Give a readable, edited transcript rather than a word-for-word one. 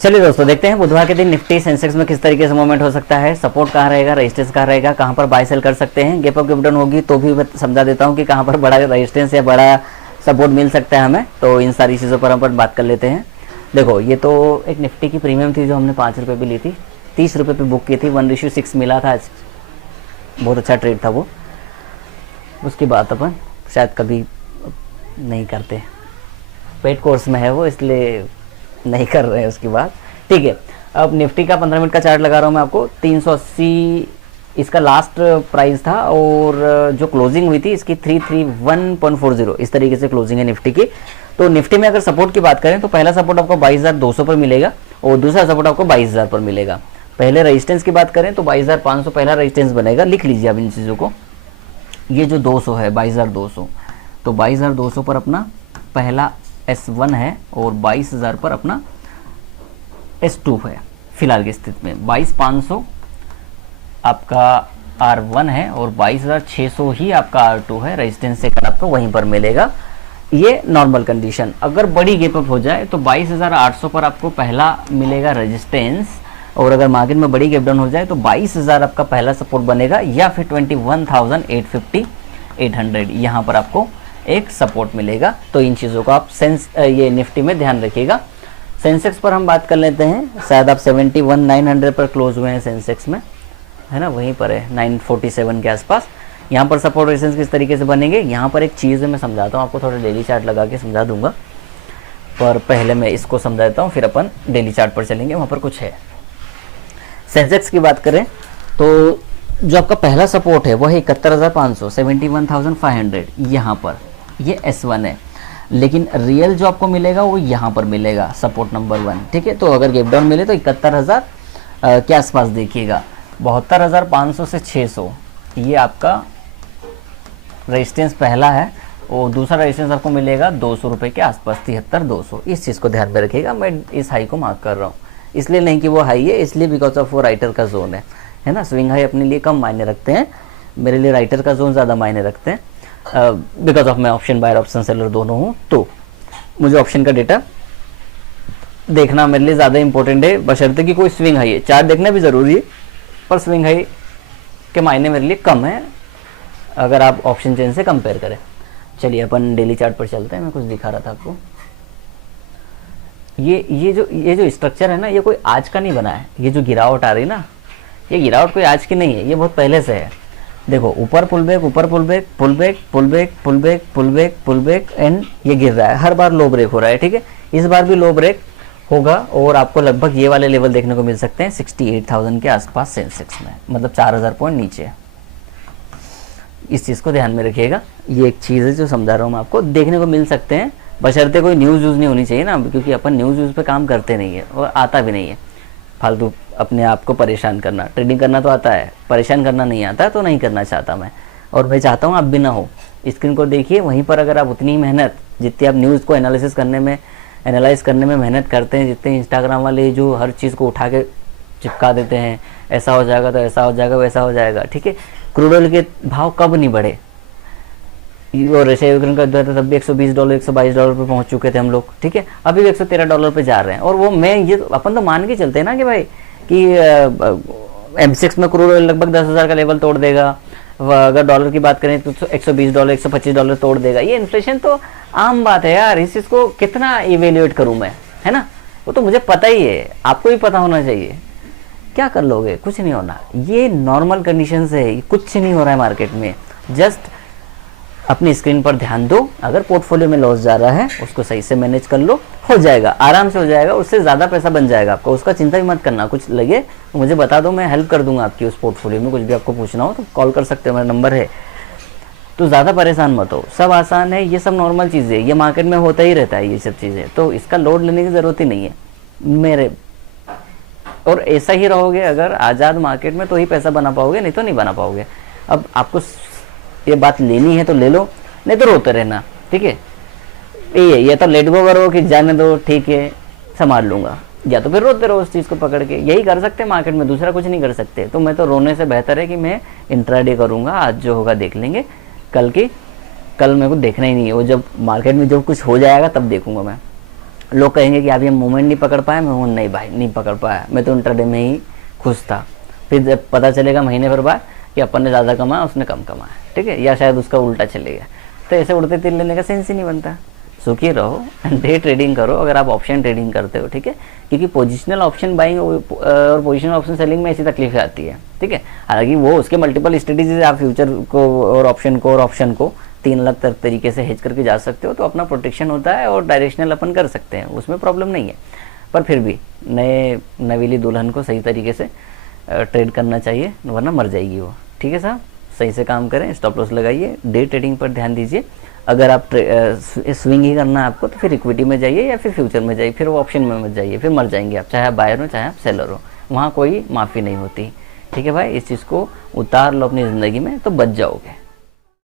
चलिए दोस्तों, देखते हैं बुधवार के दिन निफ्टी सेंसेक्स में किस तरीके से मूवमेंट हो सकता है, सपोर्ट कहाँ रहेगा, रेजिस्टेंस कहाँ रहेगा, कहाँ पर बाय सेल कर सकते हैं। गैप अप गैप डाउन होगी तो भी मैं समझा देता हूँ कि कहाँ पर बड़ा रेजिस्टेंस या बड़ा सपोर्ट मिल सकता है हमें। तो इन सारी चीज़ों पर हम बात कर लेते हैं। देखो, ये तो एक निफ्टी की प्रीमियम थी जो हमने 5 रुपये भी ली थी, 30 रुपये पर बुक की थी, 1:6 मिला था आज, बहुत अच्छा ट्रेड था वो। उसकी बात अपन शायद कभी नहीं करते, पेड कोर्स में है वो, इसलिए नहीं कर रहे हैं उसकी बात। ठीक है, अब निफ्टी का 15 मिनट का चार्ट लगा रहा हूँ मैं आपको। 380 इसका लास्ट प्राइस था और जो क्लोजिंग हुई थी इसकी 331.40, इस तरीके से क्लोजिंग है निफ्टी की। तो निफ्टी में अगर सपोर्ट की बात करें तो पहला सपोर्ट आपको 22,200 पर मिलेगा और दूसरा सपोर्ट आपको 22,000 पर मिलेगा। पहले रेजिस्टेंस की बात करें तो 22,500 पहला रेजिस्टेंस बनेगा, लिख लीजिए आप इन चीज़ों को। ये जो 200 है 22,200, तो 22,200 पर अपना पहला S1 है और 22,000 पर अपना S2 है फिलहाल की स्थिति में। 22,500 आपका R1 है और 22,600 ही आपका R2 है। रेजिस्टेंस सेकंड आपको वहीं पर मिलेगा, ये नॉर्मल कंडीशन। अगर बड़ी गैप अप हो जाए तो 22,800 पर आपको पहला मिलेगा रेजिस्टेंस, और अगर मार्केट में बड़ी गैप डाउन हो जाए तो 22,000 आपका पहला सपोर्ट बनेगा, या फिर 21,850 800 यहाँ पर आपको एक सपोर्ट मिलेगा। तो इन चीज़ों को आप ये निफ्टी में ध्यान रखिएगा। सेंसेक्स पर हम बात कर लेते हैं। शायद आप 71,900 पर क्लोज हुए हैं सेंसेक्स में, है ना, वहीं पर है 947 के आसपास। यहाँ पर सपोर्ट रेजिस्टेंस किस तरीके से बनेंगे, यहाँ पर एक चीज़ है, मैं समझाता हूँ आपको, थोड़ा डेली चार्ट लगा के समझा दूंगा, पर पहले मैं इसको समझा देता हूँ, फिर अपन डेली चार्ट पर चलेंगे, वहाँ पर कुछ है। सेंसेक्स की बात करें तो जो आपका पहला सपोर्ट है वो है 71,500, 71,500 यहाँ पर, ये S1 है। लेकिन रियल जो आपको मिलेगा वो यहाँ पर मिलेगा, सपोर्ट नंबर 1। ठीक है, तो अगर गैप डाउन मिले तो 71,000 के आसपास देखिएगा। 72,500 से 600 ये आपका रेजिस्टेंस पहला है, और दूसरा रेजिस्टेंस आपको मिलेगा 200 रुपये के आसपास, 73,200। इस चीज़ को ध्यान में रखिएगा। मैं इस हाई को मार्क कर रहा हूँ, इसलिए नहीं कि वो हाई है, इसलिए बिकॉज ऑफ वो राइटर का जोन है ना। स्विंग हाई अपने लिए कम मायने रखते हैं, मेरे लिए राइटर का जोन ज़्यादा मायने रखते हैं, बिकॉज ऑफ मैं ऑप्शन बायर ऑप्शन सेलर दोनों हूँ, तो मुझे ऑप्शन का डेटा देखना मेरे लिए ज़्यादा इंपॉर्टेंट है, बशर्ते कि कोई स्विंग हाई है। चार्ट देखना भी ज़रूरी है, पर स्विंग हाई के मायने मेरे लिए कम है अगर आप ऑप्शन चेन से कंपेयर करें। चलिए अपन डेली चार्ट पर चलते हैं। मैं कुछ दिखा रहा था आपको। ये जो स्ट्रक्चर है ना, ये कोई आज का नहीं बना है। ये जो गिरावट आ रही ना, ये गिरावट कोई आज की नहीं है, ये बहुत पहले से है। देखो, ऊपर पुल बैक, ऊपर pull back, pull back, pull back, pull back, pull back, pull back, and ये गिर रहा है। हर बार लो ब्रेक हो रहा है। ठीक है, इस बार भी लो ब्रेक होगा और आपको लगभग ये वाले लेवल देखने को मिल सकते हैं 68,000 के आसपास सेंसेक्स में, मतलब 4,000 पॉइंट नीचे। इस चीज़ को ध्यान में रखिएगा। ये एक चीज़ है जो समझा रहा हूँ मैं आपको, देखने को मिल सकते हैं, बशर्ते कोई न्यूज़ यूज़ नहीं होनी चाहिए ना, क्योंकि अपन न्यूज़ यूज़ पे काम करते नहीं है और आता भी नहीं है। फालतू अपने आप को परेशान करना, ट्रेडिंग करना तो आता है, परेशान करना नहीं आता, तो नहीं करना चाहता मैं, और मैं चाहता हूँ आप भी ना हो। स्क्रीन को देखिए, वहीं पर अगर आप उतनी मेहनत, जितनी आप न्यूज़ को एनालिसिस करने में, एनालाइज करने में मेहनत करते हैं, जितने इंस्टाग्राम वाले जो हर चीज़ को उठा के चिपका देते हैं, ऐसा हो जाएगा तो ऐसा हो जाएगा, वैसा हो जाएगा। ठीक है, क्रूड ऑयल के भाव कब नहीं बढ़े, और रशिया यूक्रेन का युद्ध तब भी $120 $122 पे पहुंच चुके थे हम लोग। ठीक है, अभी भी $113 पे जा रहे हैं। और वो मैं ये अपन तो मान के चलते हैं ना कि भाई कि M6 में क्रूड ऑयल लगभग 10,000 का लेवल तोड़ देगा। अगर डॉलर की बात करें तो $120 $125 तोड़ देगा। ये इन्फ्लेशन तो आम बात है यार, इस चीज़ को कितना इवेल्युएट करूँ मैं, है ना, वो तो मुझे पता ही है, आपको भी पता होना चाहिए। क्या कर लोगे, कुछ नहीं होना, ये नॉर्मल कंडीशन है, कुछ नहीं हो रहा है मार्केट में। जस्ट अपनी स्क्रीन पर ध्यान दो, अगर पोर्टफोलियो में लॉस जा रहा है उसको सही से मैनेज कर लो, हो जाएगा, आराम से हो जाएगा, उससे ज़्यादा पैसा बन जाएगा आपका, उसका चिंता भी मत करना। कुछ लगे तो मुझे बता दो, मैं हेल्प कर दूंगा आपकी उस पोर्टफोलियो में। कुछ भी आपको पूछना हो तो कॉल कर सकते हो, मेरा नंबर है। तो ज़्यादा परेशान मत हो, सब आसान है, ये सब नॉर्मल चीज़ें, ये मार्केट में होता ही रहता है ये सब चीज़ें, तो इसका लोड लेने की ज़रूरत ही नहीं है मेरे। और ऐसा ही रहोगे अगर आज़ाद मार्केट में, तो ही पैसा बना पाओगे, नहीं तो नहीं बना पाओगे। अब आपको ये बात लेनी है तो ले लो, नहीं तो रोते रहना। ठीक है, ये तो लेट गो करो कि जाने दो, ठीक है संभाल लूंगा, या तो फिर रोते रहो उस चीज़ को पकड़ के। यही कर सकते हैं मार्केट में, दूसरा कुछ नहीं कर सकते। तो मैं तो रोने से बेहतर है कि मैं इंट्राडे करूंगा, आज जो होगा देख लेंगे, कल मेरे को देखना ही नहीं है। वो जब मार्केट में जब कुछ हो जाएगा तब देखूंगा मैं। लोग कहेंगे कि आप ये मूवमेंट नहीं पकड़ पाए, मैं नहीं भाई नहीं पकड़ पाया, मैं तो इंट्राडे में ही खुश था। फिर जब पता चलेगा महीने भर बाद कि अपन ने ज़्यादा कमाया उसने कम कमाया, ठीक है, या शायद उसका उल्टा चलेगा, तो ऐसे उड़ते तीर लेने का सेंस ही नहीं बनता। सुखी रहो एंड डे ट्रेडिंग करो अगर आप ऑप्शन ट्रेडिंग करते हो, ठीक है, क्योंकि पोजिशनल ऑप्शन बाइंग और पोजिशनल ऑप्शन सेलिंग में ऐसी तकलीफ आती है, ठीक है। हालांकि वो उसके मल्टीपल स्ट्रेटेजीज, आप फ्यूचर को और ऑप्शन को 3 अलग तरीके से हेज करके जा सकते हो, तो अपना प्रोटेक्शन होता है और डायरेक्शनल अपन कर सकते हैं, उसमें प्रॉब्लम नहीं है। पर फिर भी नवीली दुल्हन को सही तरीके से ट्रेड करना चाहिए, वरना मर जाएगी वो, ठीक है साहब। सही से काम करें, स्टॉप लॉस लगाइए, डे ट्रेडिंग पर ध्यान दीजिए। अगर आप स्विंग ही करना है आपको तो फिर इक्विटी में जाइए या फिर फ्यूचर में जाइए, फिर वो ऑप्शन में मत जाइए, फिर मर जाएंगे आप, चाहे आप बायर हो चाहे आप सेलर हो, वहाँ कोई माफ़ी नहीं होती, ठीक है भाई। इस चीज़ को उतार लो अपनी ज़िंदगी में तो बच जाओगे।